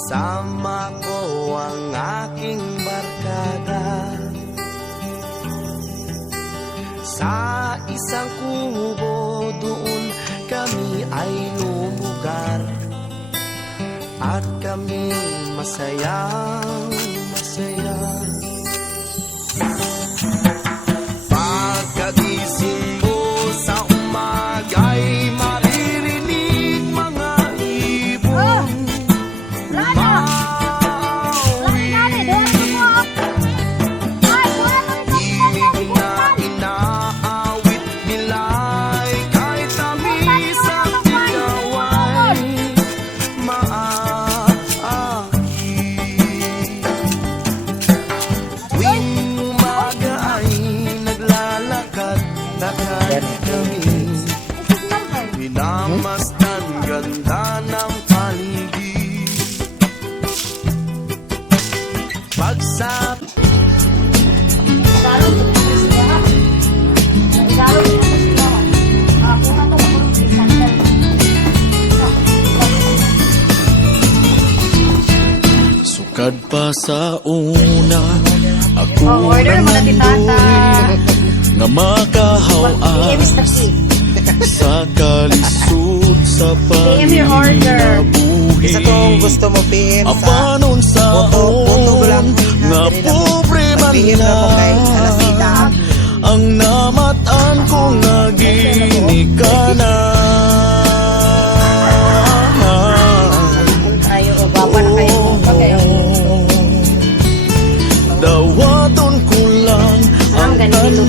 Kasama ko ang aking barkada sa isang kubo, doon kami ay lumugar at kami masayang masaya. Pagkagising mo sa umaga'y maririnig mga ibon. Ibig na inaawit nila'y kahit tamis ang tigawa'y maaari. Tuwing umaga ay naglalakad-lakad kami, minamasdan ganda ng paligid. Pagsap sukad pa sa una, ako nandoy nga makahawaan sa kalisod sa panginabuhi. Isa tong gusto mo PM sa Abanon sa nga pobre man lang ang namatan ko nga ginikanan. Dawaton ko lang ang tanan,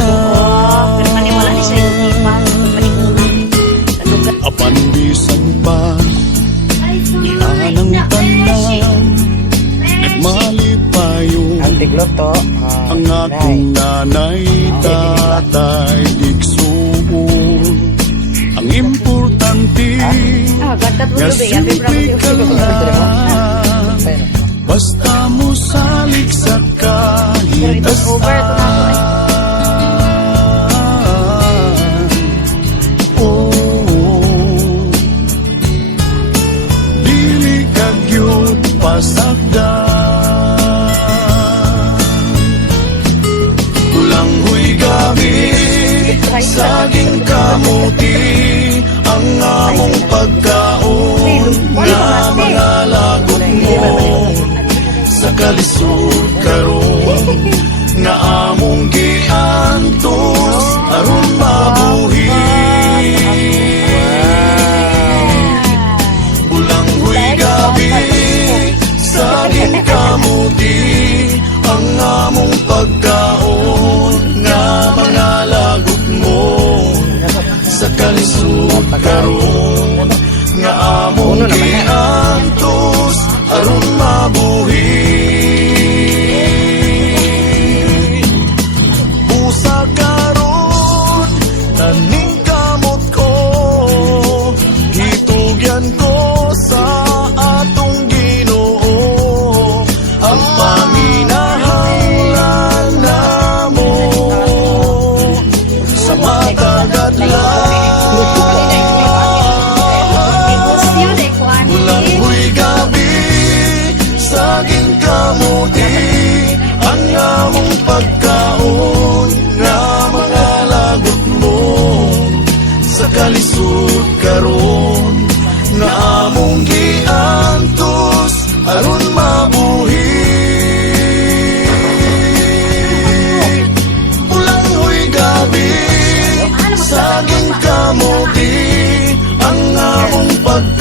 apan bisan pa ianang tanan, nagmalipayo ang tigloto. ang aking nanay, tatay, igsuon. Ang importante nga simple ka lang, basta mo salig sa kahit saan. Dili kag yun pasagdan, kulang huy gabi, saging kamuti ang among pagkaon, nga mga lagot mo sa kalisod karon, nga among giantos aron mabuhi. Bulang huy gabi, saging kamuti ang among pagkaon, nga mga lagot mo sa kalisod karon, nga among giantos aron mabuhi. Busa karon taning kamot ko, gitugyan ko sa atong Ginoo, ang panginahanglan namo sa matagad lang. Bulang huy gabi, saging kamuti ang among pagkaon, nga mga lagot mo sa kalisod karon, nga among giantos aron mabuhi. Bulang huy gabi, saging kamuti ang among pagkaon.